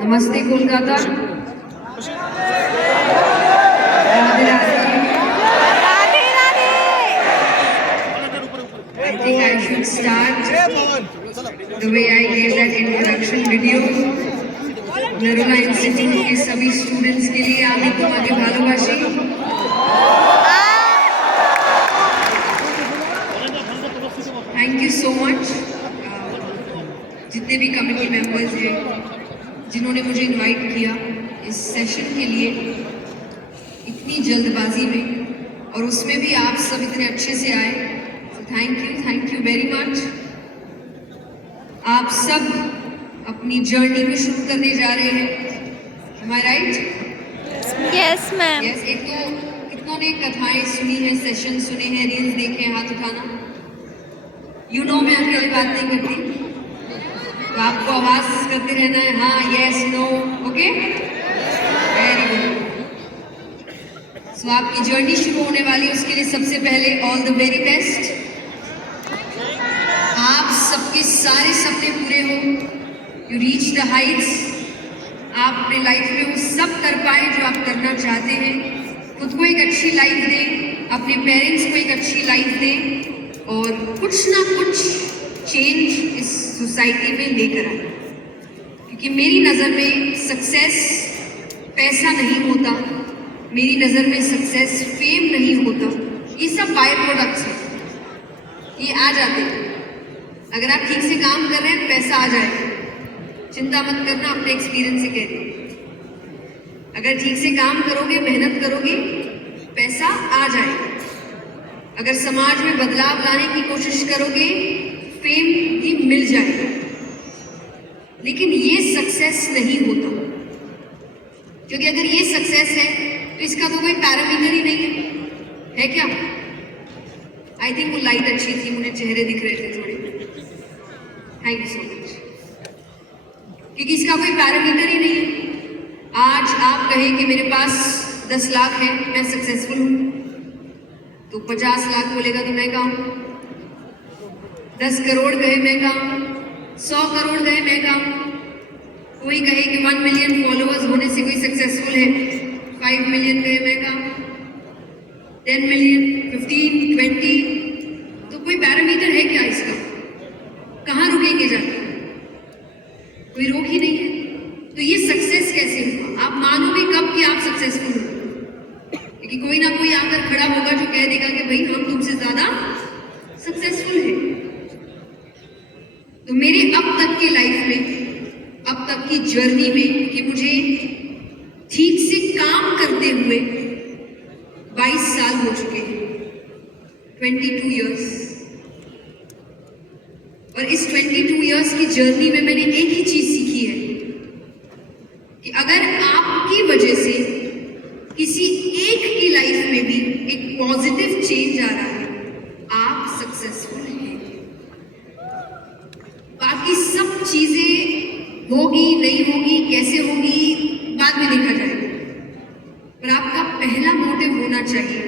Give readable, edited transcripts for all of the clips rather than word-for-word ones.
नमस्ते Kolkata. Radhe Radhe. I think I should start the way I gave that introduction video. Narola institute के सभी students के लिए आगे तुम्हारे भालोबाशी। थैंक यू सो मच जितने भी कमेटी मेंबर्स हैं जिन्होंने मुझे इनवाइट किया इस सेशन के लिए इतनी जल्दबाजी में, और उसमें भी आप सब इतने अच्छे से आए। Thank you very much. आप सब अपनी जर्नी को शुरू करने जा रहे हैं। Am I right? Yes ma'am. Yes. एक तो कितनों ने कथाएं सुनी है, सेशन सुने हैं, रील्स देखे हैं, हाथ उठाना। यू नो मैं अकेले बात नहीं करती, तो आपको आवाज करते रहना है, हाँ yes no okay very good. So आपकी जर्नी शुरू होने वाली है, उसके लिए सबसे पहले ऑल द वेरी बेस्ट। आप सबके सारे सपने पूरे हो, यू रीच द हाइट्स। आप अपने लाइफ में वो सब कर पाए जो आप करना चाहते हैं। खुद को एक अच्छी लाइफ दें, अपने पेरेंट्स को एक अच्छी लाइफ दें, और कुछ ना कुछ चेंज इस सोसाइटी में लेकर आए। क्योंकि मेरी नज़र में सक्सेस पैसा नहीं होता, मेरी नज़र में सक्सेस फेम नहीं होता, ये सब बाय प्रोडक्ट्स हैं, ये आ जाते हैं। अगर आप ठीक से काम कर रहे हैं पैसा आ जाएगा, चिंता मत करना, अपने एक्सपीरियंस से कहती हूँ। अगर ठीक से काम करोगे, मेहनत करोगे, पैसा आ जाएगा। अगर समाज में बदलाव लाने की कोशिश करोगे, फेम भी मिल जाएगा। लेकिन ये सक्सेस नहीं होता, क्योंकि अगर ये सक्सेस है तो इसका तो कोई पैरामीटर ही नहीं है क्या? आई थिंक वो लाइट अच्छी थी, मुझे चेहरे दिख रहे थे थोड़े। Thank you so much. क्योंकि इसका कोई पैरामीटर ही नहीं है। आज आप कहें कि मेरे पास 10 लाख है, मैं सक्सेसफुल हूं, तो 50 लाख बोलेगा तो मैं कहूं, 10 करोड़ कहे मैं कहूं, 100 करोड़ कहे मैं कहूं, कोई कहे कि 1 मिलियन फॉलोअर्स होने से कोई सक्सेसफुल है, 5 मिलियन कहे मैं कहूं, 10 मिलियन, 15, 20, तो कोई पैरामीटर है क्या इसका? कहाँ रुकेंगे जाके? कोई रोक ही नहीं है। तो ये सक्सेस कैसे हुआ? आप मानोगे कब कि आप सक्सेसफुल हो? क्योंकि कोई ना कोई आकर खड़ा होगा जो कह देगा कि भाई हम तुमसे ज्यादा सक्सेसफुल हैं। तो मेरे अब तक की लाइफ में, अब तक की जर्नी में, कि मुझे ठीक से काम करते हुए 22 साल हो चुके हैं, 22 इयर्स। और इस 22 इयर्स की जर्नी में मैंने एक ही चीज सीखी है कि अगर आपकी वजह से किसी एक की लाइफ में भी एक पॉजिटिव चेंज आ रहा है, आप सक्सेसफुल हैं। बाकी सब चीजें होगी नहीं होगी, कैसे होगी, बाद में देखा जाएगा। पर आपका पहला मोटिव होना चाहिए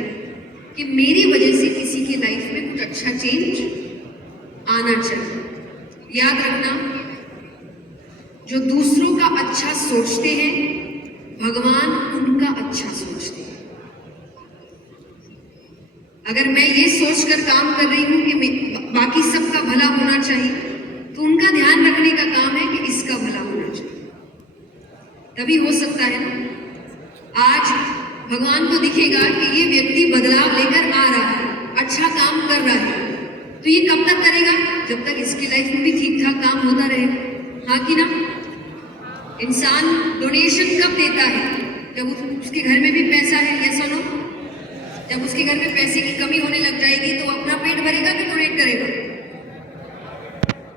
कि मेरी वजह से किसी की लाइफ में कुछ अच्छा चेंज आना चाहिए। याद रखना, जो दूसरों का अच्छा सोचते हैं, भगवान उनका अच्छा सोचते हैं। अगर मैं ये सोचकर काम कर रही हूं कि बाकी सबका भला होना चाहिए, तो उनका ध्यान रखने का काम है कि इसका भला होना चाहिए, तभी हो सकता है ना। आज भगवान को दिखेगा कि ये व्यक्ति बदलाव लेकर आ रहा है, अच्छा काम कर रहा है, तो ये कब तक करेगा? जब तक इसकी लाइफ में भी ठीक ठाक काम होता रहेगा, हाँ कि ना? इंसान डोनेशन कब देता है? जब उसके घर में भी पैसा है, ये सुनो। जब उसके घर में पैसे की कमी होने लग जाएगी तो अपना पेट भरेगा कि डोनेट करेगा?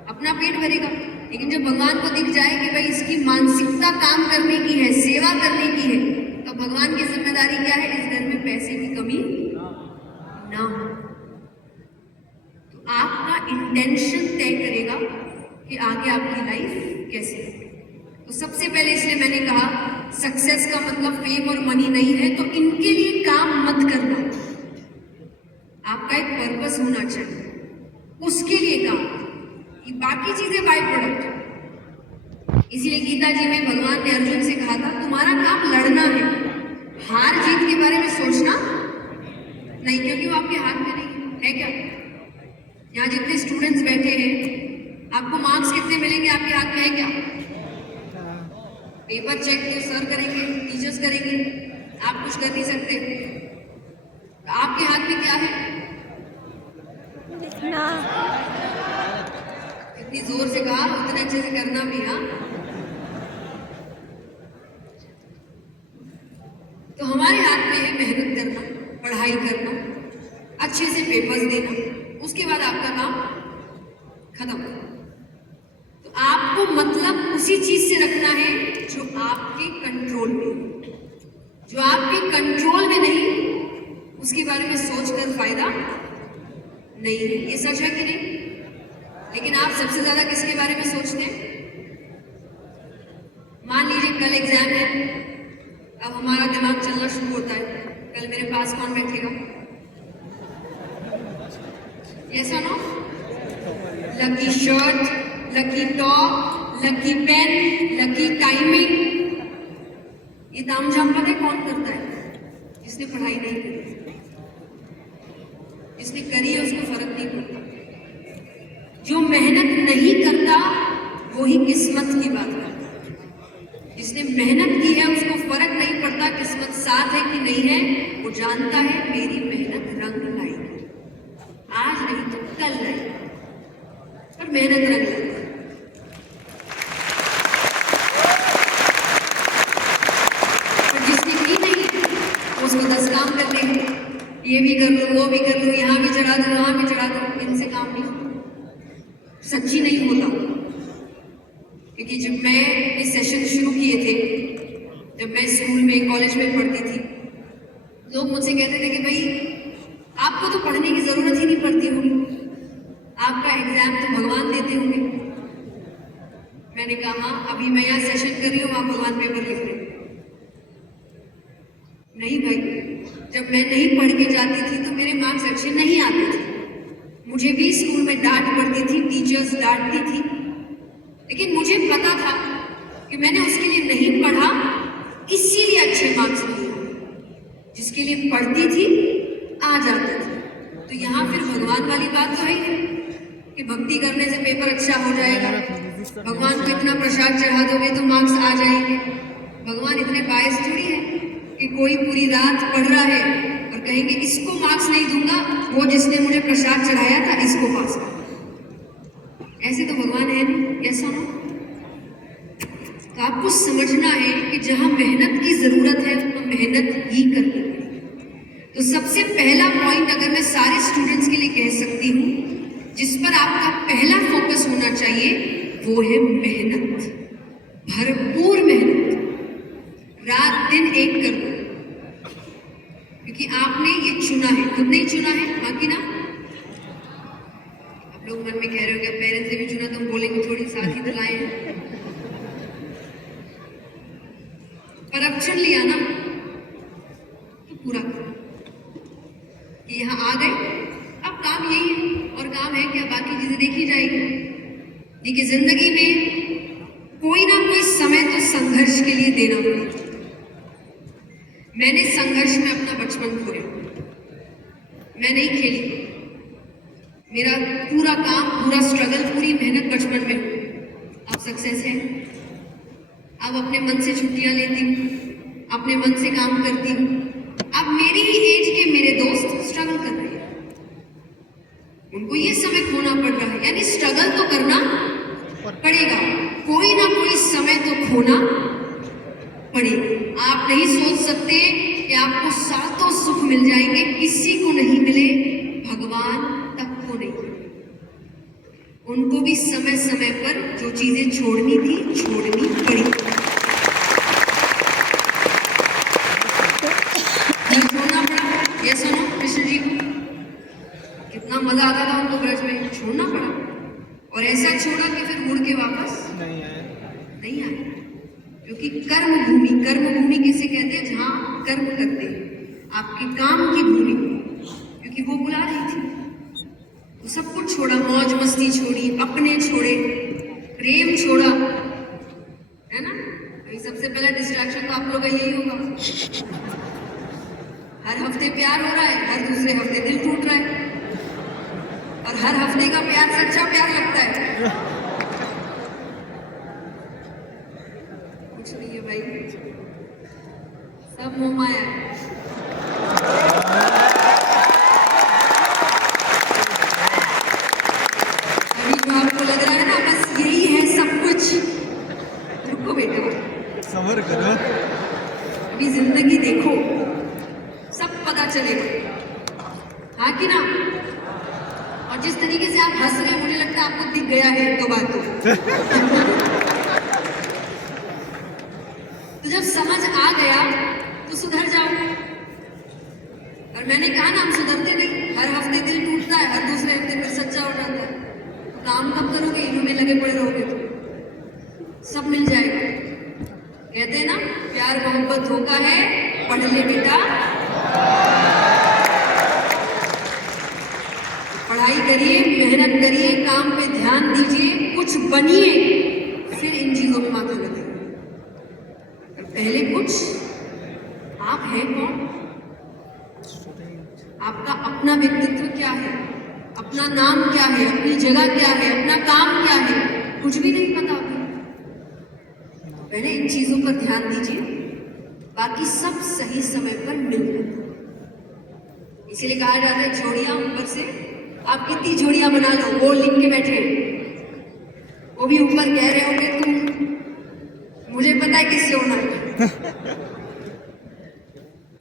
अपना पेट भरेगा। लेकिन जब भगवान को दिख जाए कि भाई इसकी मानसिकता काम करने की है, सेवा करने की है, तो भगवान की जिम्मेदारी क्या है? इस घर में पैसे की कमी ना हो। आपका इंटेंशन तय करेगा कि आगे आपकी लाइफ कैसे है। तो सबसे पहले इसलिए मैंने कहा सक्सेस का मतलब फेम और मनी नहीं है, तो इनके लिए काम मत करना। आपका एक पर्पस होना चाहिए, उसके लिए काम। ये बाकी चीजें बाय प्रोडक्ट, इसीलिए गीता जी में भगवान ने अर्जुन से कहा था तुम्हारा काम लड़ना है, हार जीत के बारे में सोचना नहीं, क्योंकि वो आपके हाथ में नहीं है। क्या यहाँ जितने स्टूडेंट्स बैठे हैं, आपको मार्क्स कितने मिलेंगे आपके हाथ में है क्या? पेपर चेक तो सर करेंगे, टीचर्स करेंगे, आप कुछ कर नहीं सकते। तो आपके हाथ में क्या है? लिखना। इतनी जोर से कहा, उतने अच्छे से करना भी। हाँ, तो हमारे हाथ में है मेहनत करना, पढ़ाई करना, अच्छे से पेपर्स देना, उसके बाद आपका काम खत्म। तो आपको मतलब उसी चीज से रखना है जो आपके कंट्रोल में, जो आपके कंट्रोल में नहीं उसके बारे में सोचकर फायदा नहीं है। ये सच है कि नहीं? लेकिन आप सबसे ज्यादा किसके बारे में सोचते हैं? मान लीजिए कल एग्जाम है, अब हमारा दिमाग चलना शुरू होता है, कल मेरे पास कौन बैठेगा? ऐसा ना, lucky shirt, lucky top, lucky pen, lucky timing, ये तामझाम पता है कौन करता है? जिसने पढ़ाई नहीं करी। जिसने करी है उसको फर्क नहीं पड़ता। जो मेहनत नहीं करता वो ही किस्मत की बात करता है। जिसने मेहनत की है उसको फर्क नहीं पड़ता किस्मत साथ है कि नहीं है, वो जानता है मेरी मेहनत रंग लाएगी, आज नहीं तो कल लाएगी, पर मेहनत रंग लाएगी। पर जिसने की नहीं है उसको 10 काम करने हैं, ये भी कर लो, वो भी कर लो, यहाँ भी चढ़ा दो, वहां भी चढ़ा दो, इनसे काम नहीं होता, सच्ची नहीं होता। क्योंकि जब मैं इस सेशन शुरू किए थे, जब मैं स्कूल में कॉलेज में पढ़ती थी, लोग मुझसे कहते थे कि भाई आपको तो पढ़ने की जरूरत ही नहीं पड़ती होगी, आपका एग्जाम तो भगवान देते होंगे। मैंने कहा हाँ, अभी मैं यहाँ सेशन कर रही हूँ, वहां भगवान पेपर लिख रहे। नहीं भाई, जब मैं नहीं पढ़ के जाती थी तो मेरे मार्क्स अच्छे नहीं आते थे, मुझे भी स्कूल में डांट पड़ती थी, टीचर्स डांटती थी, लेकिन मुझे पता था कि मैंने उसके लिए नहीं पढ़ा, इसीलिए अच्छे मार्क्स नहीं आए। जिसके लिए पढ़ती थी आ जाते थे। तो यहाँ फिर भगवान वाली बात तो है कि भक्ति करने से पेपर अच्छा हो जाएगा, भगवान को इतना प्रसाद चढ़ा दोगे तो मार्क्स आ जाएंगे। भगवान इतने बायस थोड़ी है कि कोई पूरी रात पढ़ रहा है और कहेंगे इसको मार्क्स नहीं दूंगा, वो जिसने मुझे प्रसाद चढ़ाया था इसको पास कर। ऐसे तो भगवान है नहीं, ऐसा ना। तो आपको समझना है कि जहां मेहनत की जरूरत है तो मेहनत ही करनी है। तो सबसे पहला पॉइंट अगर मैं सारे स्टूडेंट्स के लिए कह सकती हूँ, जिस पर आपका पहला फोकस होना चाहिए, वो है मेहनत, भरपूर मेहनत, रात दिन एक कर दो। क्योंकि आपने ये चुना है, खुद नहीं चुना है, बाकी ना आप लोग मन में कह रहे हो कि पेरेंट्स ने भी चुना, तो हम बोलेंगे थोड़ी साथ ही तो लाए, पर अब चुन लिया ना तो पूरा करो कि यहाँ आ गए, अब काम यही है, और काम है क्या, बाकी चीजें देखी जाएगी। देखिए जिंदगी में कोई ना कोई समय तो संघर्ष के लिए देना पड़ेगा। मैंने संघर्ष में अपना बचपन खोया, मैं नहीं खेली, मेरा पूरा काम, पूरा स्ट्रगल, पूरी मेहनत बचपन में हुई। अब सक्सेस है, अब अपने मन से छुट्टियां लेती हूँ, अपने मन से काम करती हूँ। अब मेरी ही एज के मेरे दोस्त स्ट्रगल कर रहे हैं, उनको ये समय खोना पड़ रहा है, यानी स्ट्रगल तो करना पड़ेगा, कोई ना कोई समय तो खोना पड़ेगा। आप नहीं सोच सकते कि आपको सातों सुख मिल जाएंगे, किसी को नहीं मिले, भगवान तक को नहीं मिले। उनको भी समय समय पर जो चीजें छोड़नी थी छोड़नी पड़ी। छोड़ना पड़ा, ये सुनो कृष्ण जी को कितना मजा आता था उनको ब्रज में, छोड़ना पड़ा, और ऐसा छोड़ा कि फिर मुड़ के वापस नहीं आए। क्योंकि कर्म भूमि किसे कहते हैं, जहां कर्म करते हैं, आपके काम की भूमि, क्योंकि वो बुला रही थी। तो सब कुछ छोड़ा, मौज मस्ती छोड़ी, अपने छोड़े, प्रेम छोड़ा, सबसे पहला डिस्ट्रैक्शन तो आप लोग का यही होगा। हर हफ्ते प्यार हो रहा है, हर दूसरे हफ्ते दिल टूट रहा है, और हर हफ्ते का प्यार सच्चा प्यार लगता है। कुछ नहीं है भाई, सब मोह माया है। अभी जो आपको लग रहा है ना बस यही है सब कुछ, रुको बेटे, सबर करो। अभी जिंदगी देखो, सब पता चलेगा, हाँ कि ना। और जिस तरीके से आप हंस रहे हैं मुझे लगता है आपको दिख गया है एक दो बार तो जब समझ आ गया तो सुधर जाओ। और मैंने कहा ना, हम सुधरते नहीं, हर हफ्ते दिल टूटता है, हर दूसरे हफ्ते फिर सच्चा हो जाता है। तो काम कब करोगे? इन्हों में लगे पड़े रहोगे तो सब मिल जाएगा। कहते हैं ना, प्यार मोहब्बत धोखा है, पढ़ ले बेटा, पढ़ाई करिए, मेहनत करिए, काम पे ध्यान दीजिए, कुछ बनिए, फिर इन चीजों में माथा लगाइए। पहले कुछ आप हैं कौन? आपका अपना व्यक्तित्व क्या है, अपना नाम क्या है, अपनी जगह क्या है, अपना काम क्या है, कुछ भी नहीं पता अभी। पहले इन चीजों पर ध्यान दीजिए, बाकी सब सही समय पर मिल जाता है। इसीलिए कहा जाता है जोड़ियां ऊपर से, आप कितनी जोड़ियां बना लो, वो लिख के बैठे, वो भी ऊपर कह रहे होंगे तुम, मुझे पता है किससे होना है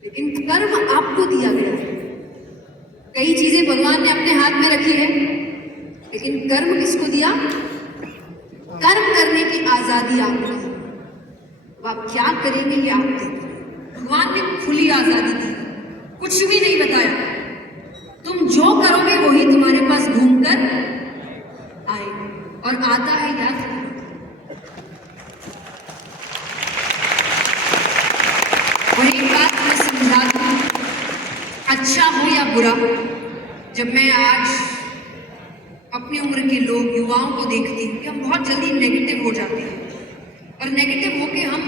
लेकिन कर्म आपको दिया गया है। कई चीजें भगवान ने अपने हाथ में रखी है, लेकिन कर्म किसको दिया? कर्म करने की आजादी आपको दी। अब आप क्या करेंगे ये आप देखें। भगवान ने खुली आजादी दी, कुछ भी नहीं बताया। तुम जो करोगे वही तुम्हारे पास घूम कर आएगा, और आता है याद रखना। और एक बात मैं समझा दूं, अच्छा हो या बुरा, जब मैं आज अपनी उम्र के लोग, युवाओं को देखती हूँ कि हम बहुत जल्दी नेगेटिव हो जाते हैं, और नेगेटिव होके हम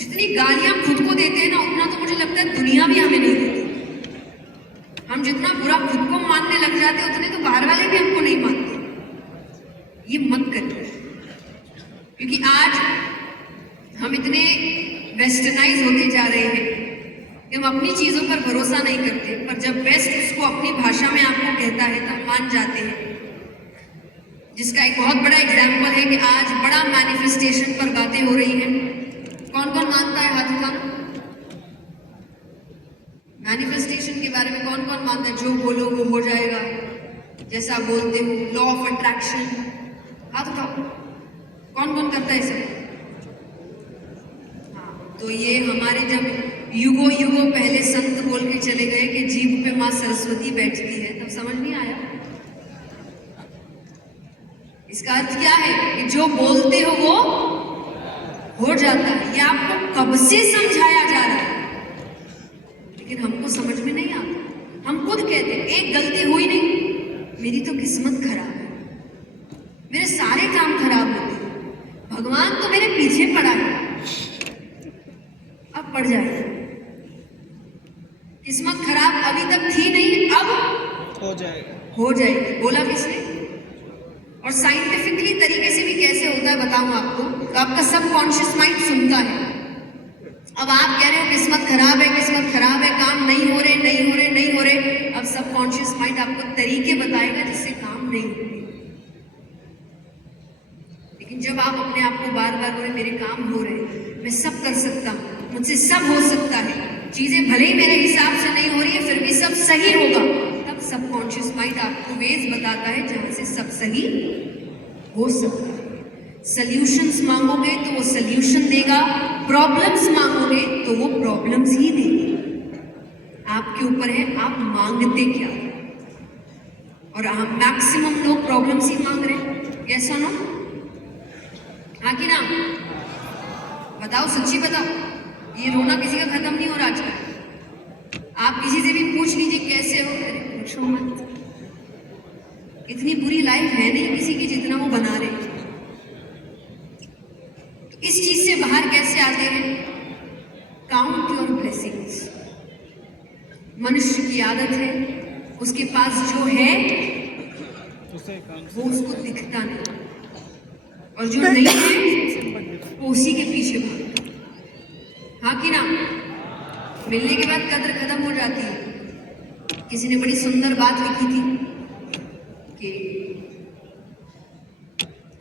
जितनी गालियां खुद को देते हैं ना, उतना तो मुझे लगता है दुनिया भी हमें नहीं देती। हम जितना बुरा खुद को मानने लग जाते हैं, उतने तो बाहर वाले भी हमको नहीं मानते। ये मत करिए, क्योंकि आज हम इतने वेस्टर्नाइज होते जा रहे हैं कि हम अपनी चीजों पर भरोसा नहीं करते, पर जब वेस्ट उसको अपनी भाषा में आपको कहता है तो हम मान जाते हैं। जिसका एक बहुत बड़ा एग्जाम्पल है कि आज बड़ा मैनिफेस्टेशन पर बातें हो रही हैं। कौन कौन मानता है? हाथ उठाना। मैनिफेस्टेशन के बारे में कौन कौन मानता है? जो बोलो वो हो जाएगा, जैसा बोलते हो, लॉ ऑफ अट्रैक्शन। हाथ उठाओ, कौन कौन करता है सब? हाँ, तो ये हमारे जब युगों युगों पहले संत बोल के चले गए कि जीभ पे माँ सरस्वती बैठती है, तब समझ नहीं आया। इसका अर्थ क्या है कि जो बोलते हो वो हो जाता है। ये आपको कब से समझाया जा रहा है, लेकिन हमको समझ में नहीं आता। हम खुद कहते हैं एक गलती हुई नहीं, मेरी तो किस्मत खराब है, मेरे सारे काम खराब होते हैं, भगवान तो मेरे पीछे पड़ा है, अब पड़ जाएगा। किस्मत खराब अभी तक थी नहीं, अब हो जाएगा, हो जाएगी। बोला किसने? और साइंटिफिकली तरीके से भी कैसे होता है बताऊं आपको। तो आपका सबकॉन्शियस माइंड सुनता है। अब आप कह रहे हो किस्मत खराब है, किस्मत खराब है, काम नहीं हो रहे, नहीं हो रहे, नहीं हो रहे। अब सबकॉन्शियस माइंड आपको तरीके बताएगा जिससे काम नहीं होंगे। लेकिन जब आप अपने आप को बार बार बोले मेरे काम हो रहे, मैं सब कर सकता हूँ, मुझसे सब हो सकता है, चीजें भले ही मेरे हिसाब से नहीं हो रही है फिर भी सब सही होगा, तब सबकॉन्शियस माइंड आपको वेज बताता है जहां से सब सही हो सकता है। सॉल्यूशंस मांगोगे तो वो सॉल्यूशन देगा, प्रॉब्लम्स मांगोगे तो वो प्रॉब्लम्स ही देगा। आपके ऊपर है आप मांगते क्या। और हम मैक्सिमम लोग प्रॉब्लम्स ही मांग रहे हैं। यस और नो? हाँ कि ना? बताओ, सच्ची बताओ। ये रोना किसी का खत्म नहीं हो रहा आजकल। आप किसी से भी पूछ लीजिए कैसे हो, अरे पूछो मत। इतनी बुरी लाइफ है नहीं किसी की जितना वो बना रहे हैं। तो इस चीज से बाहर कैसे से आते हैं, काउंट योर ब्लेसिंग्स। मनुष्य की आदत है, उसके पास जो है वो उसको दिखता नहीं, और जो नहीं है वो उसी के पीछे भागता। हाँ कि ना? मिलने के बाद कद्र खत्म हो जाती है। किसी ने बड़ी सुंदर बात लिखी थी कि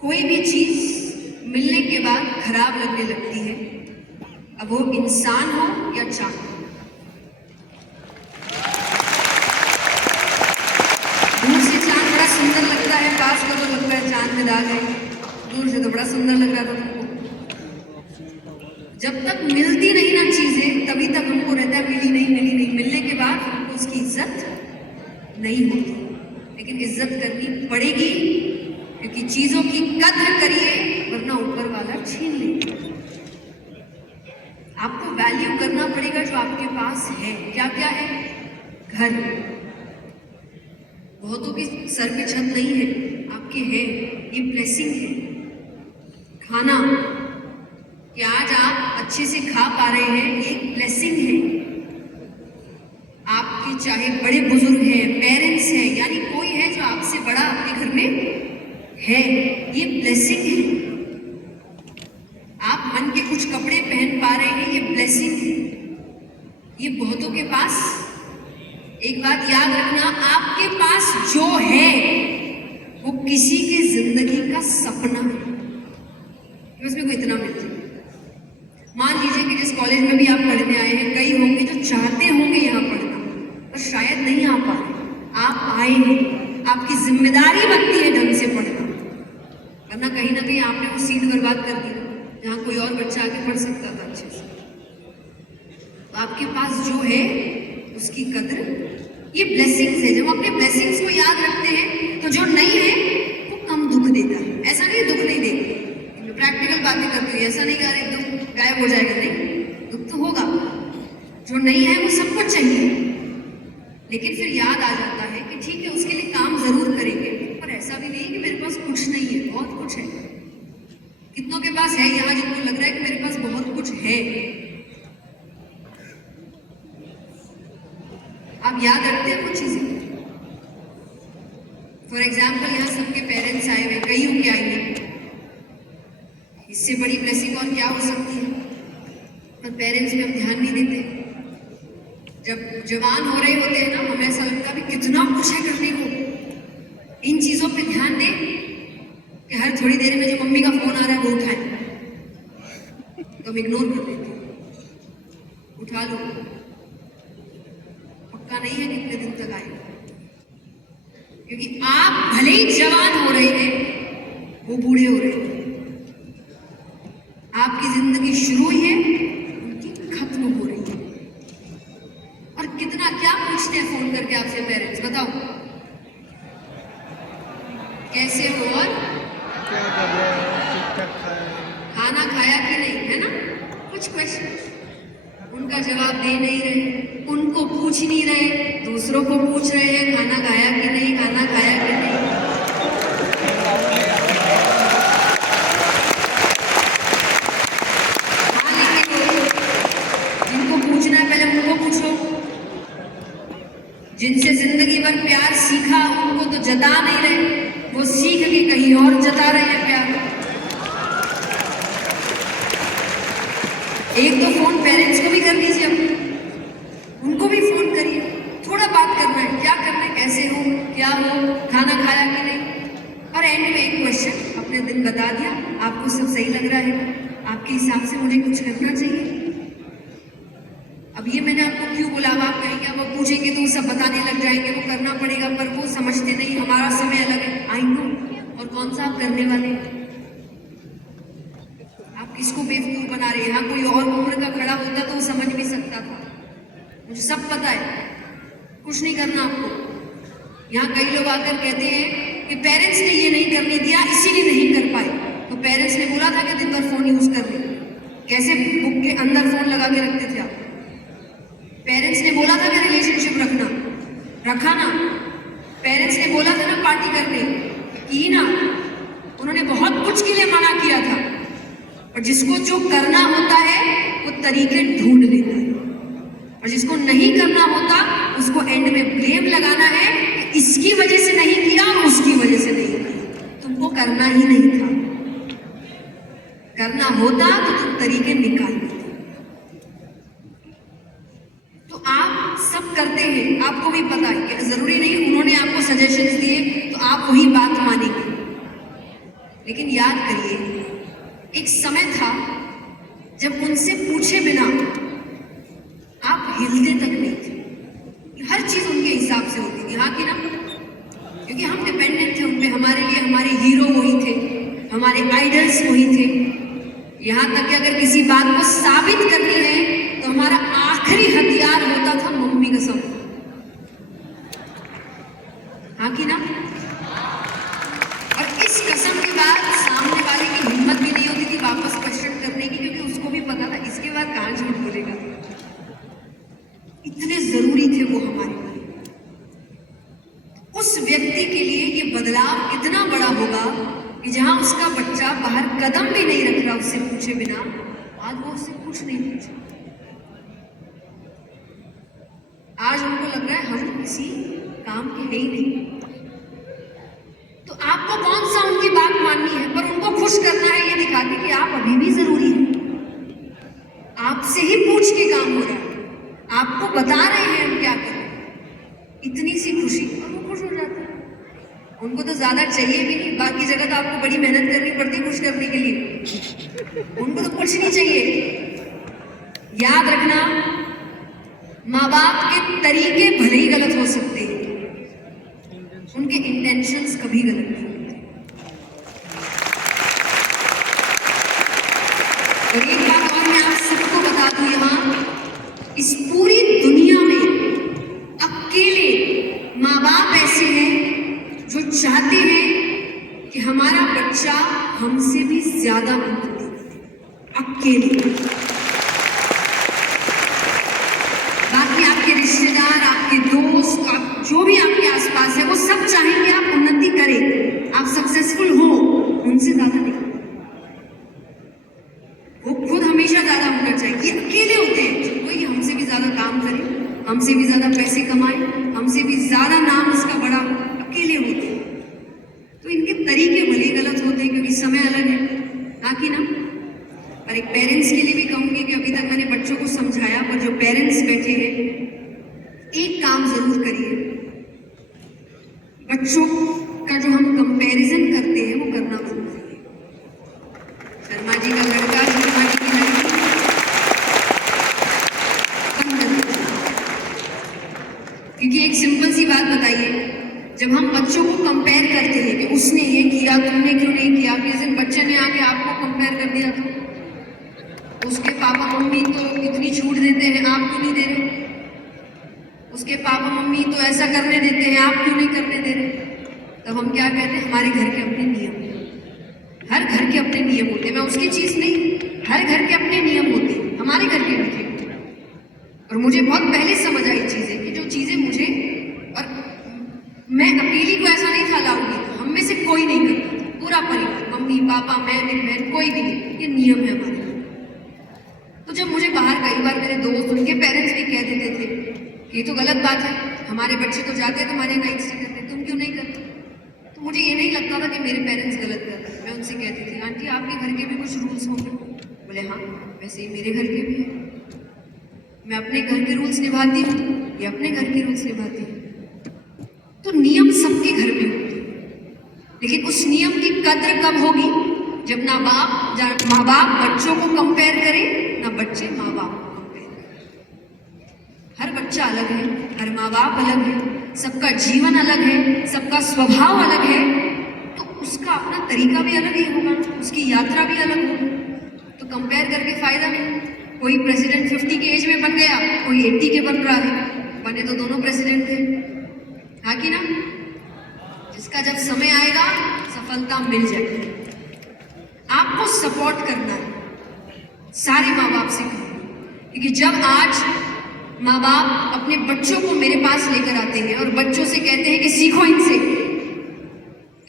कोई भी चीज मिलने के बाद खराब लगने लगती है, अब वो इंसान हो या चांद। दूर से चांद बड़ा सुंदर लगता है, पास में तो लगता है चांद में दाग है। दूर से तो बड़ा सुंदर लग रहा था तुमको। जब तक मिलती नहीं ना चीजें, तभी तक हमको रहता है मिली नहीं मिली नहीं। मिलने के बाद हमको उसकी इज्जत नहीं होती, लेकिन इज्जत करनी पड़ेगी, क्योंकि चीजों की कद्र करिए वरना ऊपर वाला छीन लेगा। आपको वैल्यू करना पड़ेगा जो आपके पास है। क्या क्या है? घर, बहुतों के सर पे छत नहीं है, आपके है, ये ब्लेसिंग है। खाना, कि आज आप अच्छे से खा पा रहे हैं, ये ब्लेसिंग है। आपके चाहे बड़े बुजुर्ग हैं, पेरेंट्स हैं, यानी कोई है जो आपसे बड़ा आपके घर में है, ये ब्लेसिंग है। आप मन के कुछ कपड़े पहन पा रहे हैं, ये ब्लेसिंग है। ये बहुतों के पास, एक बात याद रखना, आपके पास जो है वो किसी की जिंदगी का सपना है, उसमें कोई इतना मिलता है। मान लीजिए कि जिस कॉलेज में भी आप पढ़ने आए हैं, कई होंगे जो चाहते होंगे यहाँ पढ़ना, पर शायद नहीं आ पा रहे। आप आए हैं, आपकी जिम्मेदारी बनती है ढंग से पढ़ना, वरना कहीं ना कहीं आपने वो सीट बर्बाद कर दी जहाँ कोई और बच्चा आके पढ़ सकता था अच्छे से। तो आपके पास जो है उसकी कद्र, ये ब्लेसिंग्स है। जब हम अपने ब्लेसिंग्स को याद रखते हैं तो जो नहीं है वो कम दुख देता है। ऐसा नहीं दुख नहीं देगा, प्रैक्टिकल बातें करती है, ऐसा नहीं कि अरे दुख गायब हो जाएगा, नहीं, दुख तो होगा। जो नहीं है वो सबको चाहिए, लेकिन फिर याद आ जाता है कि ठीक है उसके लिए काम जरूर करेंगे, पर ऐसा भी नहीं कि मेरे पास कुछ नहीं है, बहुत कुछ है। कितनों के पास है यहाँ जिनको लग रहा है कि मेरे पास बहुत कुछ है? आप याद रखते हैं कुछ चीजें। फॉर एग्जाम्पल, यहाँ सबके पेरेंट्स आए हुए, कईयों के आएंगे, इससे बड़ी ब्लेसिंग और क्या हो सकती है? पर पेरेंट्स पे हम ध्यान नहीं देते। जब जवान हो रहे होते हैं ना, हमें ऐसा लगता है कितना कुछ है करने को। इन चीजों पे ध्यान दें कि हर थोड़ी देर में जो मम्मी का फोन आ रहा है वो उठाएं, तो हम इग्नोर कर देते हैं। उठा लो, पक्का नहीं है कितने दिन तक आएगा, क्योंकि आप भले ही जवान हो रहे हैं, वो बूढ़े हो रहे हैं। आपकी जिंदगी शुरू हुई है, उनकी खत्म हो रही है। और कितना क्या पूछते हैं फोन करके आपसे पेरेंट्स, बताओ कैसे हो और क्या कर रहे हो, ठीक-ठाक खाए, खाना खाया कि नहीं, है ना? कुछ क्वेश्चन उनका जवाब दे नहीं रहे, उनको पूछ नहीं रहे, दूसरों को पूछ रहे हैं खाना खाया कि नहीं, खाना खाया कि नहीं। जिनसे जिंदगी भर प्यार सीखा उनको तो जता नहीं रहे, वो सीख के कहीं और जता रहे हैं प्यार। एक तो फोन पेरेंट्स को भी कर दीजिए, उनको भी फोन करिए, थोड़ा बात करना है, क्या करना है, कैसे हो, क्या हो, खाना खाया कि नहीं। और एंड में एक क्वेश्चन, अपने दिन बता दिया, आपको सब सही लग रहा है, आपके हिसाब से मुझे कुछ करना चाहिए। अब ये मैंने आपको क्यों बोला, अब आप कहेंगे अब पूछेंगे तो सब बताने लग जाएंगे, वो करना पड़ेगा, पर वो समझते नहीं, हमारा समय अलग है। आई नो, और कौन सा आप करने वाले, आप किसको बेवकूफ बना रहे हैं? यहाँ कोई और उम्र का खड़ा होता तो वो समझ भी सकता था, मुझे सब पता है, कुछ नहीं करना आपको। यहाँ कई लोग आकर कहते हैं कि पेरेंट्स ने ये नहीं करने दिया इसीलिए नहीं कर पाए, तो पेरेंट्स ने बोला था कि दिन भर फोन यूज कर ले, कैसे बुक के अंदर फोन लगा के रखते थे आप? पेरेंट्स ने बोला था कि रिलेशनशिप रखना, रखा ना? पेरेंट्स ने बोला था ना पार्टी करने की ना? उन्होंने बहुत कुछ के लिए मना किया था, और जिसको जो करना होता है वो तरीके ढूंढ लेता है, और जिसको नहीं करना होता उसको एंड में ब्लेम लगाना है कि इसकी वजह से नहीं किया और उसकी वजह से नहीं किया। तुमको करना ही नहीं था, करना होता तो तुम तरीके निकाल लेते। तो आप सब करते हैं, आपको भी पता है कि जरूरी नहीं उन्होंने आपको सजेशंस दिए तो आप वही बात मानेंगे, लेकिन याद करिए एक समय था जब उनसे पूछे बिना आप हिलते तक नहीं थे। हर चीज उनके हिसाब से होती थी, हाँ कि ना? क्योंकि हम डिपेंडेंट थे उन पे, हमारे लिए हमारे हीरो वही थे, हमारे आइडल्स वही थे। यहाँ तक कि अगर किसी बात को साबित करनी है तो हमारा आखिरी हथियार होता था मम्मी कसम, हाँ कि ना? और इस कसम के बाद सामने वाले की हिम्मत भी नहीं होती थी वापस क्वेश्चन करने की, क्योंकि उसको भी पता था इसके बाद कहाँ झूठ बोलेगा। इतने जरूरी थे वो हमारे लिए। उस व्यक्ति के लिए ये बदलाव इतना बड़ा होगा कि जहां उसका बच्चा बाहर कदम भी नहीं रख रहा उससे पूछे बिना, आज वो उससे कुछ नहीं पूछे। आज उनको लग रहा है हम किसी काम के है ही नहीं। तो आपको कौन सा उनकी बात माननी है, पर उनको खुश करना है ये दिखा के कि आप अभी भी जरूरी है। आपसे ही पूछ के काम हो रहा है, आपको बता रहे हैं हम क्या करें। इतनी सी खुशी, और वो खुश हो जाते हैं। उनको तो ज्यादा चाहिए भी नहीं, बाकी जगह तो आपको बड़ी मेहनत करनी पड़ती है खुश करने के लिए, उनको तो कुछ नहीं चाहिए। याद रखना, माँ बाप के तरीके भले ही गलत हो सकते हैं, उनके इंटेंशंस कभी गलत नहीं होते। और एक बात और मैं आप सबको बता दूं, यहाँ इस पूरी दुनिया में अकेले माँ बाप ऐसे हैं जो चाहते हैं कि हमारा बच्चा हमसे भी ज्यादा उन्नति करे, अकेले। बाकी आपके रिश्तेदार, आपके दोस्त, आप जो भी आपके आसपास है, वो सब चाहेंगे आप उन्नति करें, आप सक्सेसफुल हो, उनसे ज्यादा नहीं। वो खुद हमेशा ज्यादा होना चाहिए। ये अकेले होते हैं जो कोई हमसे भी ज्यादा काम करे, हमसे भी ज्यादा पैसे कमाए, हमसे भी ज्यादा नाम इसका बड़ा हो, अकेले होते हैं। तो इनके तरीके भले गलत होते हैं क्योंकि समय अलग है, हाँ कि ना? पर एक पेरेंट्स के लिए भी कहूंगी कि अभी तक मैंने बच्चों को समझाया, पर जो पेरेंट्स बैठे हैं एक काम जरूर करिए, बच्चों का जो हम कंपैरिजन करते हैं वो करना बंद करिए। शर्मा जी का लड़का, शर्मा जी की लड़की, क्योंकि एक सिंपल सी बात बताइए, जब हम बच्चों को कंपेयर करते हैं कि उसने ये किया तुमने क्यों नहीं किया, किसी दिन बच्चे ने आके आपको कंपेयर कर दिया तो उसके पापा मम्मी तो इतनी छूट देते हैं, आप क्यों नहीं दे रहे? उसके पापा मम्मी तो ऐसा करने देते हैं, आप क्यों नहीं करने दे रहे? तब हम क्या कहते हैं, हमारे घर के अपने नियम। हर घर के अपने नियम होते हैं, मैं उसकी चीज नहीं, हर घर के अपने नियम होते हैं, हमारे घर के भी थे। और मुझे बहुत पहले समझ आई चीजें कि जो चीजें मुझे, और मैं अकेली को ऐसा नहीं था अलाउड नहीं था, हम में से कोई नहीं करता था, पूरा परिवार, मम्मी पापा मैं मेरी बहन, कोई भी नहीं, ये नियम है हमारे। तो जब मुझे बाहर कई बार मेरे दोस्त, उनके पेरेंट्स भी कह देते थे कि ये तो गलत बात है, हमारे बच्चे तो जाते हैं तुम्हारे नाइट स्टे करते, तुम क्यों नहीं करते? तो मुझे ये नहीं लगता था कि मेरे पेरेंट्स गलत कर रहे हैं। मैं उनसे कहती थी, आंटी आपके घर के भी कुछ रूल्स होंगे? बोले हाँ, वैसे ही मेरे घर के भी हैं, मैं अपने घर के रूल्स निभाती हूँ, ये अपने घर के रूल्स निभाती हूँ। तो नियम सबके घर में होते हैं, लेकिन उस नियम की कद्र कब होगी? जब माँ बाप बच्चों को कंपेयर करें, ना बच्चे माँ बाप को कंपेयर करें। हर बच्चा अलग है, हर माँ बाप अलग है, सबका जीवन अलग है, सबका स्वभाव अलग है, तो उसका अपना तरीका भी अलग ही होगा, उसकी यात्रा भी अलग होगी। तो कंपेयर करके फायदा नहीं। कोई प्रेसिडेंट 50 की एज में बन गया, कोई 80 के बन रहा है, बने तो दोनों प्रेसिडेंट थे, हाँ कि ना? जिसका जब समय आएगा सफलता मिल जाएगी। आपको सपोर्ट करना है सारे माँ बाप से, क्योंकि जब आज माँ बाप अपने बच्चों को मेरे पास लेकर आते हैं और बच्चों से कहते हैं कि सीखो इनसे,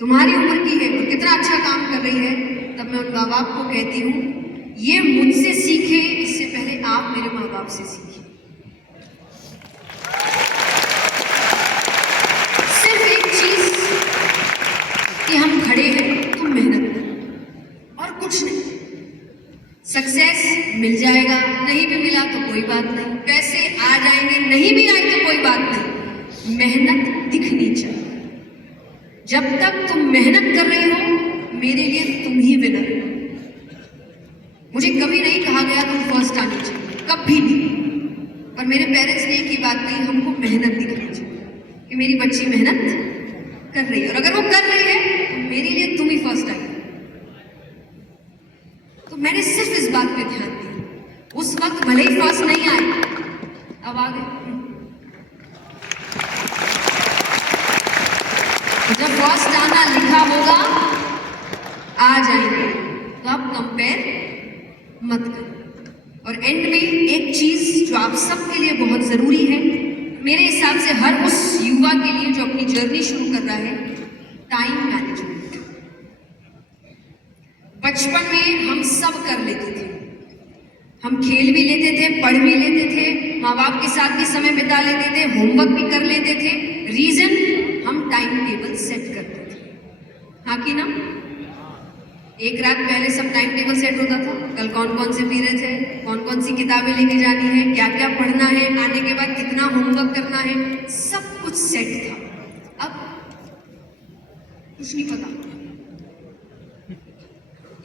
तुम्हारी उम्र की है और कितना अच्छा काम कर रही है, तब मैं उन माँ बाप को कहती हूँ ये मुझसे सीखे, इससे पहले आप मेरे माँ बाप से सीखे। सिर्फ एक चीज कि हम खड़े हैं तो मेहनत करें और कुछ नहीं। सक्सेस मिल जाएगा, नहीं भी मिला तो कोई बात नहीं, पैसे आ जाएंगे, नहीं भी आए तो कोई बात नहीं, मेहनत दिखनी चाहिए। जब तक तुम मेहनत कर रहे हो, मेरे लिए तुम ही विनर हो। मुझे कभी नहीं कहा गया तुम फर्स्ट आनी चाहिए, कभी भी। पर मेरे पेरेंट्स ने एक ही बात कही, हमको मेहनत दिखनी चाहिए कि मेरी बच्ची मेहनत कर रही है, और अगर वो कर रही है तो मेरे लिए तुम ही फर्स्ट आई। तो मैंने सिर्फ इस बात पे ध्यान दिया। उस वक्त भले ही फर्स्ट नहीं आए, अब आ गए। जब फर्स्ट आना लिखा होगा, आ जाएंगे, तो आप कंपेयर मत करो। और एंड में एक चीज जो आप सबके लिए बहुत जरूरी है, मेरे हिसाब से हर उस युवा के लिए जो अपनी जर्नी शुरू कर रहा है, टाइम मैनेजमेंट। बचपन में हम सब कर लेते थे, हम खेल भी लेते थे, पढ़ भी लेते थे, माँ बाप के साथ भी समय बिता लेते थे, होमवर्क भी कर लेते थे। रीजन, हम टाइम टेबल सेट करते थे, हाँ कि ना? एक रात पहले सब टाइम टेबल सेट होता था, कल कौन कौन से पीरियड है, कौन कौन सी किताबें लेके जानी है, क्या क्या पढ़ना है, आने के बाद कितना होमवर्क करना है, सब कुछ सेट था। अब कुछ नहीं पता।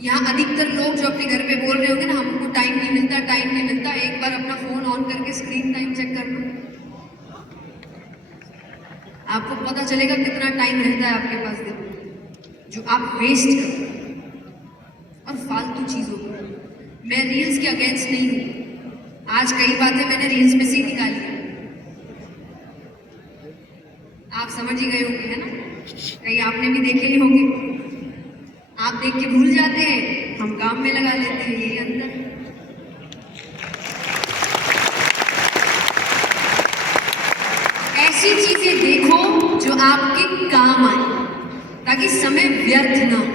यहाँ अधिकतर लोग जो अपने घर पे बोल रहे होंगे ना, हमको टाइम नहीं मिलता, टाइम नहीं मिलता, एक बार अपना फोन ऑन करके स्क्रीन टाइम चेक कर लो, आपको पता चलेगा कितना टाइम रहता है आपके पास दिन में, जो आप वेस्ट करते हैं और फालतू चीजों को। मैं रील्स के अगेंस्ट नहीं हूं, आज कई बातें मैंने रील्स में से ही निकाली है, आप समझ ही गए होंगे, है ना? कहीं आपने भी देखे ही होंगे। आप देख के भूल जाते हैं, हम काम में लगा लेते हैं, यही अंदर। ऐसी चीजें देखो जो आपके काम आए, ताकि समय व्यर्थ ना हो।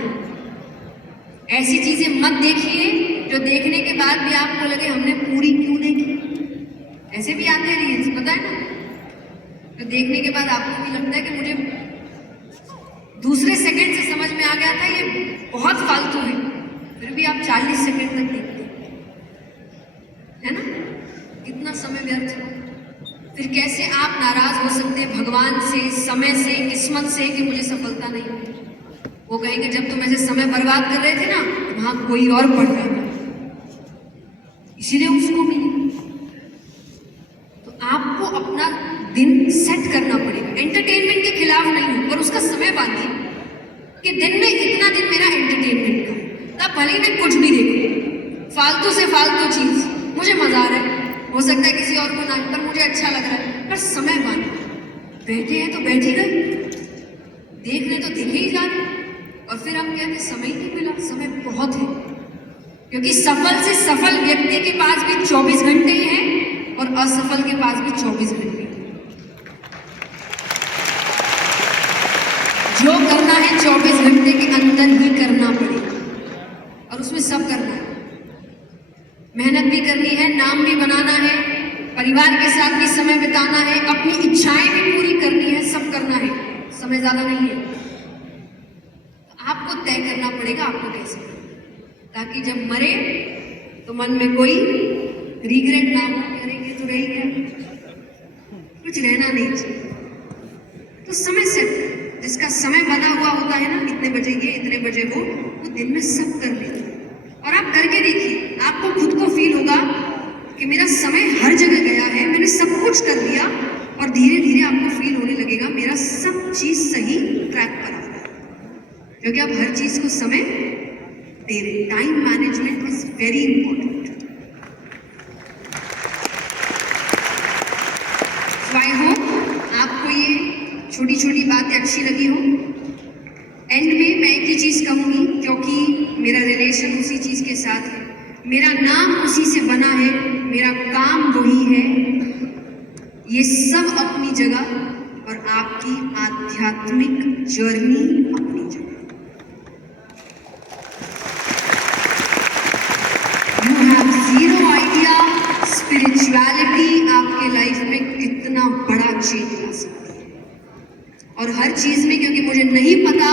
ऐसी चीजें मत देखिए जो देखने के बाद भी आपको लगे हमने पूरी क्यों देखी। ऐसे भी आते हैं रील्स, पता है ना? तो देखने के बाद आपको भी लगता है कि मुझे दूसरे सेकंड से समझ में आ गया था ये बहुत फालतू है, फिर भी आप 40 सेकंड तक देखते है ना? कितना समय व्यर्थ है। फिर कैसे आप नाराज हो सकते हैं भगवान से, समय से, किस्मत से कि मुझे सफलता नहीं मिली। वो कहेंगे जब तुम ऐसे समय बर्बाद कर रहे थे ना, वहां कोई और पढ़ रहा था, इसीलिए उसको मिली। तो आपको अपना दिन सेट करना पड़ेगा। एंटरटेनमेंट के खिलाफ नहीं हूं, पर उसका समय बांधिए कि दिन में इतना दिन मेरा एंटरटेनमेंट का, तब भले ही मैं कुछ भी देखूं, फालतू से फालतू चीज, मुझे मजा आ रहा है, हो सकता है किसी और को ना, पर मुझे अच्छा लग रहा है, पर समय बांधिए। बैठे हैं तो बैठ ही गए, देख रहे तो देखे ही जा रहे, और फिर हम कहते समय ही नहीं मिला। समय बहुत है, क्योंकि सफल से सफल व्यक्ति के पास भी 24 घंटे ही हैं और असफल के पास भी 24 घंटे। जो करना है 24 घंटे के अंदर ही करना पड़ेगा, और उसमें सब करना है। मेहनत भी करनी है, नाम भी बनाना है, परिवार के साथ भी समय बिताना है, अपनी इच्छाएं भी पूरी करनी है, सब करना है। समय ज्यादा नहीं है, आपको तय करना पड़ेगा आपको कैसे, ताकि जब मरे तो मन में कोई रिग्रेट ना हो, अरे ये तो रह गया, कुछ रहना नहीं चाहिए। तो समय से जिसका समय बना हुआ होता है ना, इतने बजे ये, इतने बजे वो दिन में सब कर लेते हैं। और आप करके देखिए, आपको खुद को फील होगा कि मेरा समय हर जगह गया है, मैंने सब कुछ कर लिया, और धीरे धीरे आपको फील होने लगेगा मेरा सब चीज सही ट्रैक पर आ रहा है, क्योंकि आप हर चीज को समय दे रहे। Time management is very important. So I hope आपको ये छोटी छोटी बातें अच्छी लगी हो। एंड में मैं एक ही चीज कहूंगी, क्योंकि मेरा रिलेशन उसी चीज के साथ है, मेरा नाम उसी से बना है, मेरा काम वही है, ये सब अपनी जगह, और आपकी आध्यात्मिक जर्नी अपनी जगह। स्पिरिचुअलिटी आपके लाइफ में कितना बड़ा चेंज ला सकती है। और हर चीज में, क्योंकि मुझे नहीं पता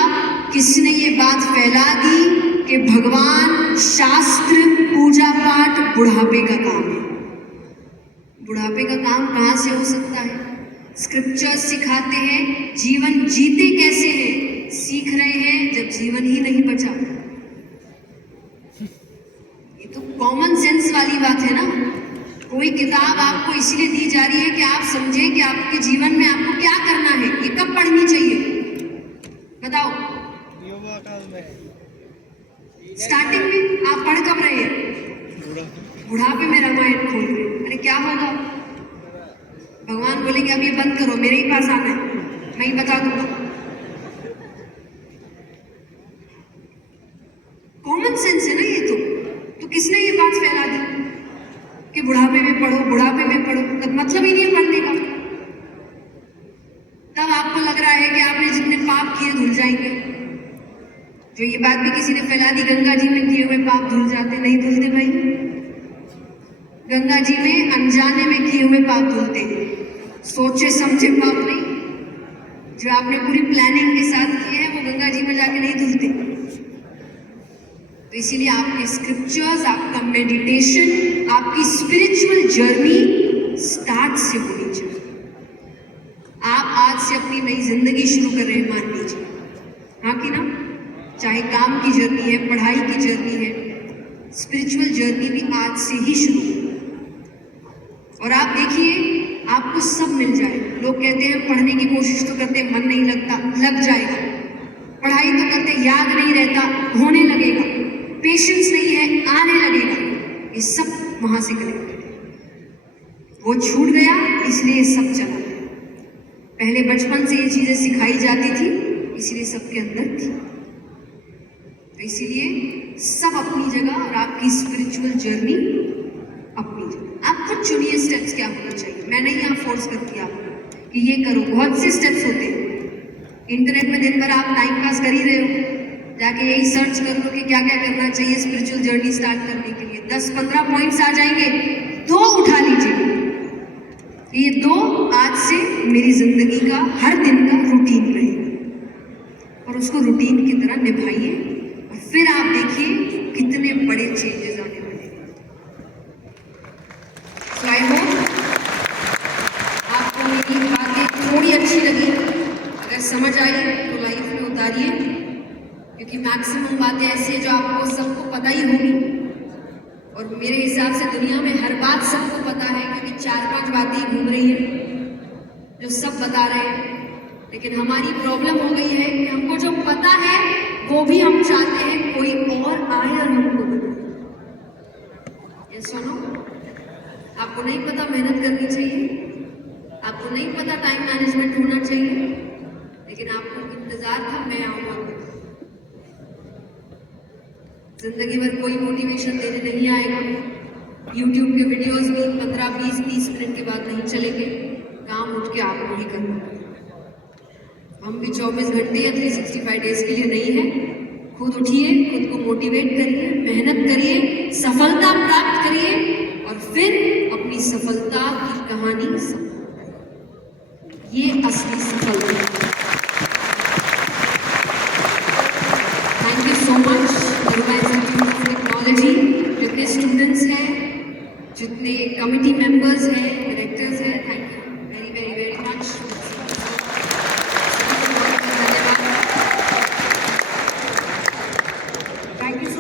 किसने ये बात फैला दी कि भगवान, शास्त्र, पूजा पाठ बुढ़ापे का काम है। बुढ़ापे का काम कहाँ से हो सकता है? स्क्रिप्चर्स सिखाते हैं जीवन जीते कैसे हैं, सीख रहे हैं जब जीवन ही नहीं बचा। ये तो कॉमन सेंस वाली बात है ना। कोई किताब आपको इसलिए दी जा रही है कि आप समझें कि आपके जीवन में आपको क्या करना है। ये कब पढ़नी चाहिए बताओ? योगा काल में, स्टार्टिंग में। आप पढ़ कब रहे हैं? बुढ़ापे में रामायण खोल रहे। अरे क्या होगा? भगवान बोलेंगे अब ये बंद करो, मेरे ही पास आना है, मैं ही बता दूंगा। कॉमन सेंस है ना ये तो किसने ये बात फैला दी कि बुढ़ापे में पढ़ो, बुढ़ापे में पढ़ो? तब मतलब ही नहीं है पढ़ने का। तब आपको लग रहा है कि आपने जितने पाप किए धुल जाएंगे। जो ये बात भी किसी ने फैला दी, गंगा जी में किए हुए पाप धुल जाते। नहीं धुलते भाई। गंगा जी में अनजाने में किए हुए पाप धुलते हैं, सोचे समझे पाप नहीं। जो आपने पूरी प्लानिंग के साथ किए हैं वो गंगा जी में जाके नहीं धुलते। तो इसीलिए आपके स्क्रिप्चर्स, आपका मेडिटेशन, आपकी स्पिरिचुअल जर्नी स्टार्ट से होनी चाहिए। आप आज से अपनी नई जिंदगी शुरू कर रहे हैं मान लीजिए, हाँ कि ना? चाहे काम की जर्नी है, पढ़ाई की जर्नी है, स्पिरिचुअल जर्नी भी आज से ही शुरू हो। और आप देखिए आपको सब मिल जाए। लोग कहते हैं पढ़ने की कोशिश तो करते हैं, मन नहीं लगता, लग जाएगा। पढ़ाई तो करते, याद नहीं रहता, होने लगेगा। पेशेंस नहीं है, आने लगेगा। ये सब वहां से कनेक्टेड है। वो छूट गया इसलिए ये सब चला। पहले बचपन से ये चीजें सिखाई जाती थी, इसलिए सबके अंदर थी। तो इसीलिए सब अपनी जगह और आपकी स्पिरिचुअल जर्नी अपनी जगह। आप खुद चुनिए स्टेप्स क्या होना चाहिए। मैंने यहाँ फोर्स कर दिया आपको कि ये करो। बहुत से स्टेप्स होते हैं। इंटरनेट में दिन भर आप टाइम पास कर ही रहे हो, जाके यही सर्च कर लो कि क्या क्या करना चाहिए स्पिरिचुअल जर्नी स्टार्ट करने के लिए। 10-15 पॉइंट्स आ जाएंगे, 2 उठा लीजिए। ये 2 आज से मेरी जिंदगी का हर दिन का रूटीन रहेगा और उसको रूटीन की तरह निभाइए और फिर आप देखिए कितने बड़े चेंजेस आने वाले हैं। So I hope आपको मेरी बातें थोड़ी अच्छी लगी। अगर समझ आई तो लाइफ में उतारिए, क्योंकि मैक्सिमम बातें ऐसी है जो आपको सबको पता ही होगी। और मेरे हिसाब से दुनिया में हर बात सबको पता है, क्योंकि 4-5 बातें ही घूम रही हैं जो सब बता रहे हैं। लेकिन हमारी प्रॉब्लम हो गई है कि हमको जो पता है वो भी हम चाहते हैं कोई और आए और हमको बताए। ये सुनो, आपको नहीं पता मेहनत करनी चाहिए, आपको नहीं पता टाइम मैनेजमेंट होना चाहिए, लेकिन आपको इंतजार था मैं आऊंगा। जिंदगी भर कोई मोटिवेशन देने नहीं आएगा। YouTube के वीडियोस भी 15, 20, 30 मिनट के बाद नहीं चलेंगे। काम उठ के आपको ही करना है। हम भी 24 घंटे या 365 डेज के लिए नहीं है। खुद उठिए, खुद को मोटिवेट करिए, मेहनत करिए, सफलता प्राप्त करिए और फिर अपनी सफलता की कहानी ये असली सफलता है। Thank you so much technology. जितने स्टूडेंट्स हैं, जितने कमिटी मेंबर्स हैं, डायरेक्टर्स हैं, थैंक यू।